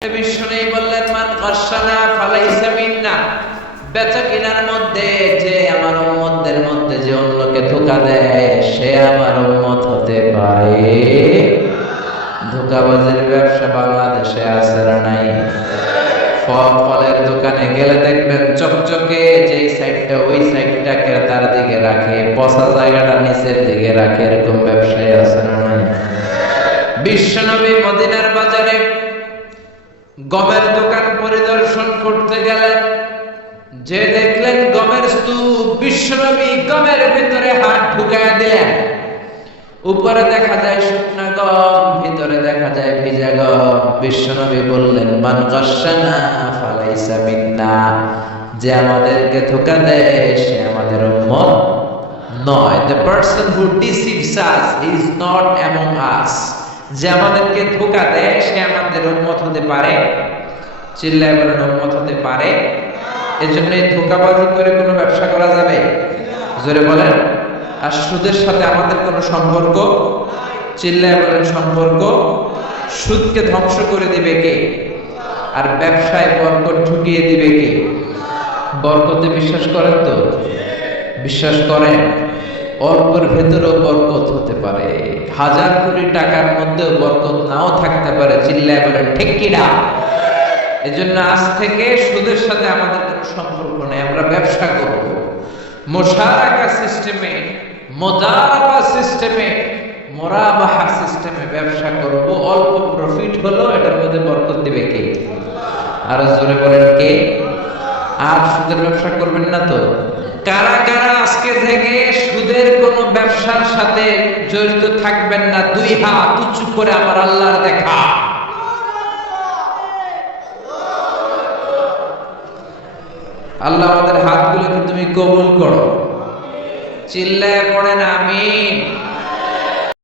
বিষ্ণু বললেন মান গাশানা ফালাইসা মিন্না, বেচা কেনার মধ্যে যে আমার উম্মতদের মধ্যে যে অন্যকে ধোঁকা দেয় সে আমার উম্মত হতে পারে। ধোঁকাবাজির ব্যবসা বাংলাদেশে আছে না নাই? ফলের দোকানে গেলে দেখবেন চকচকে যেই সাইডটা ওই সাইডটা ক্রেতার দিকে রাখে, পচা জায়গাটা নিচের দিকে রাখে, এরকম ব্যবসায়ী আছে না নাই? বিশ্বনবী মদিনার বাজারে গমের দোকান পরিদর্শন করতে গেলেন, যে দেখলেন গমের স্তূপ। বিশ্বনবী গমের ভিতরে হাত ঢুকায় দিলেন। উপরে দেখা যায় শুকনা গম, ভিতরে দেখা যায় ভিজা গম। বিশ্বনবী বললেন মান গাশানা ফালাইসা মিন্না, যে আমাদেরকে ধোঁকা দেয় সে আমাদের উম্মত নয়। The person who deceives us is not among us. যে আমাদেরকে ধোঁকা দেয় সে আমাদের উম্মত হতে পারে। চিল্লায় বলেন উম্মত হতে পারে। এজন্য এই ধোঁকাবাজি করে কোনো ব্যবসা করা যাবে? জোরে বলেন। আর সুদের সাথে আমাদের কোনো সম্পর্ক? চিল্লায় বলেন সম্পর্ক। সুদকে ধ্বংস করে দিবে কে? আর ব্যবসায় বরকত ঢুকিয়ে দিবে কে? বরকতে বিশ্বাস করেন তো? বিশ্বাস করেন? অল্পের ভেতরেও বরকত হতে পারে, হাজার কোটি টাকার মধ্যেও বরকত নাও থাকতে পারে। চিল্লায় বলেন ঠিক কিনা? এজন্য আজ থেকে সুদের সাথে আমাদের কোনো সম্পর্ক নেই। আমরা ব্যবসা করব মুশারাকা সিস্টেমে, মুদারাবা সিস্টেমে, মুরাবাহা সিস্টেমে ব্যবসা করব। অল্প প্রফিট হলো এটার মধ্যে বরকত দিবে কে? আর জোরে বলেন কে? আর সুদের ব্যবসা করবেন না তো? কারা কারা আজকে থেকে সুদের কোন ব্যবসার সাথে জড়িত থাকবেন না? দুই হাত উঁচু করে আমার আল্লাহর দেখা। আল্লাহ আমাদের হাতগুলোকে তুমি কবুল করো। চিল্লায় পড়েন আমিন।